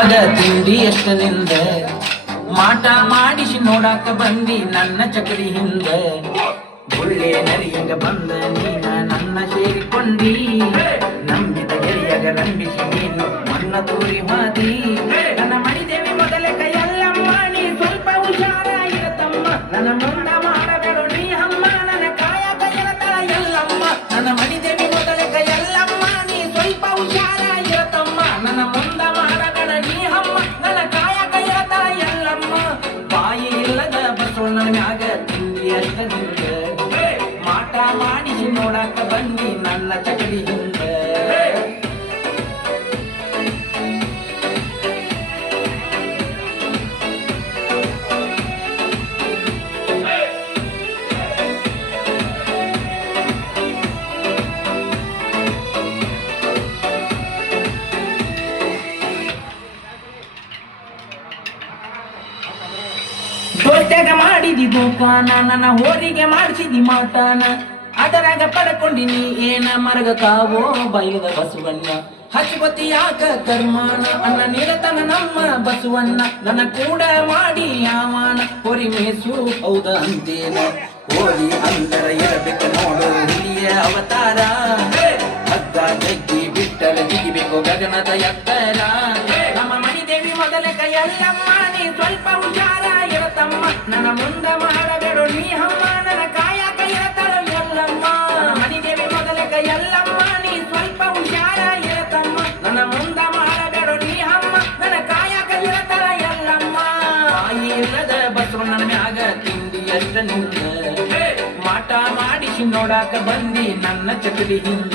ಮ್ಯಾಗ ತಿಂಡಿ ಎಷ್ಟು ನಿಂದ ಮಾಟ ಮಾಡಿಸಿ ನೋಡಾಕ ಬಂದಿ ನನ್ನ ಚಕಡಿ ಹಿಂದ ಗುಳ್ಳೆ ನರಿಯಂಗ ಬಂದ ನೀನ ನನ್ನ ಸೇರಿಕೊಂಡಿ ನಂಬಿದ ಗೆಳೆಯಗ ರಂಬಿಸಿ ನೀನು ಮಣ್ಣ ತೂರಿ ಮಾದಿ ನನ್ನ ಮಣಿದೇವಿ ಮೊದಲೇ ಕೈಯಲ್ಲಮ್ಮ ನೀ ಸ್ವಲ್ಪ ಹುಷಾರ ಇರತಮ್ಮ ನನ್ನ ಮುಂದ ಮಾಡಬೇಡ ನೀ ಅಮ್ಮ ನನ್ನ ಕಾಯ ಕೈಯಲತಳ ಎಲ್ಲಮ್ಮ ನನ್ನ ಮಣಿದೇವಿ ಮೊದಲೇ ಕೈಯಲ್ಲಮ್ಮ ನೀ ಸ್ವಲ್ಪ ಹುಷಾರ ಇರತಮ್ಮ ನನ್ನ ಮುಂದ ಮಾಡಬೇಡ ನೀ ಅಮ್ಮ ನನ್ನ ಕಾಯ ಕೈಯಲತಳ ಎಲ್ಲಮ್ಮ ಬಾಯಿ ಇಲ್ಲದ ಬಸವಣ್ಣನ ಮ್ಯಾಗ ತಿಂಡಿ ಅಷ್ಟ ನಿಂದ ಮಾಟ ಮಾಡಿಸಿ ನೋಡಾಕ ಬನ್ನಿ ನನ್ನ ಚಕಡಿ ಹಿಂದ ದೋಸ್ತ್ಯಾಗ ಮಾಡಿದಿ ದುಕಾನ ನನ್ನ ಹೋರಿಗೆ ಮಾಡಿಸಿದಿ ಮಾಟಾನ ಅದರಾಗ ಪಡ್ಕೊಂಡಿನಿ ಏನ ಮರಗ ಕಾವೋ ಬೈಲದ ಬಸವಣ್ಣ ಹಚ್ಚುಬತ್ತಿ ಯಾಕ ಕರ್ಮಾನ ಅನ್ನ ನಿರತನ ನಮ್ಮ ಬಸವಣ್ಣ ನನ್ನ ಕೂಡ ಮಾಡಿ ಯಾವಾನ ಹೊರಿ ಮೇಸು ಹೌದ ಅಂತೇನ ಹೋರಿ ಅಂದರ ಇರಬೇಕು ನೋಡು ಹುಲಿಯ ಅವತಾರ ಹಗ್ಗ ಜಗ್ಗಿ ಬಿಟ್ಟರ ಜಿಗಿಬೇಕು ಗಗನದ ಎತ್ತರ ನಮ್ಮ ಮಣಿದೇವಿ ಮೊದಲೇ ಕೈಯಲ್ಲಮ್ಮ ನೀ ಸ್ವಲ್ಪ ಹುಷಾರ ಇರತಮ್ಮ ನನ್ನ ಮುಂದ ಮಾಡಬೇಡ ನೀ ಅಮ್ಮ ನನ್ನ ಕಾಯ ಕೈಯತಳ ಎಲ್ಲಮ್ಮ ಮಣಿದೇವಿ ಮೊದಲೇ ಕೈಯಲ್ಲಮ್ಮ ನೀ ಸ್ವಲ್ಪ ಹುಷಾರ ಇರತಮ್ಮ ನನ್ನ ಮುಂದ ಮಾಡಬೇಡ ನೀ ಅಮ್ಮ ನನ್ನ ಕಾಯ ಕೈಯತಳ ಎಲ್ಲಮ್ಮ ತಾಯಿ ಇಲ್ಲದ ಬಸವಣ್ಣನ ಮ್ಯಾಗ ತಿಂಡಿ ಅಷ್ಟ ನಿಂದ ಮಾಟ ಮಾಡಿಸಿ ನೋಡಾಕ ಬಂದಿ ನನ್ನ ಚಕಡಿ ಹಿಂದ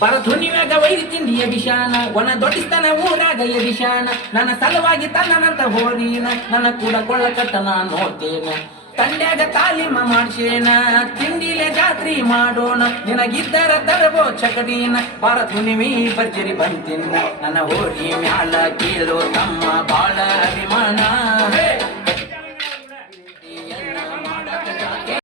ಬರಧುನಿಮ್ಯಾಗ ವೈರಿ ತಿಂಡಿ ಎಬಿಶಾನ ಒಣ ದೊಡ್ಡಿಸ್ತಾನ ಊರಾಗ ಎಬಿಶಾನ ನನ್ನ ಸಲುವಾಗಿ ತನ್ನಂತ ಹೋರೀನ ನನ್ನ ಕೂಡ ಕೊಳ್ಳಕಟ್ಟ ನಾ ನೋಡ್ತೇನ ತಂಡ್ಯಾಗ ತಾಲೀಮ ಮಾಡ್ಸೇನ ತಿಂಡಿಲೆ ಜಾತ್ರಿ ಮಾಡೋಣ ನಿನಗಿದ್ದರ ತರಬೋ ಚಕಡೀನ ಬರಧುನಿಮಿ ಭರ್ಜರಿ ಬಂತಿನ್ನ ನನ್ನ ಹೋರಿ ಮ್ಯಾಲ ಕೇಳೋ ತಮ್ಮ ಬಾಳ ಅಭಿಮಾನ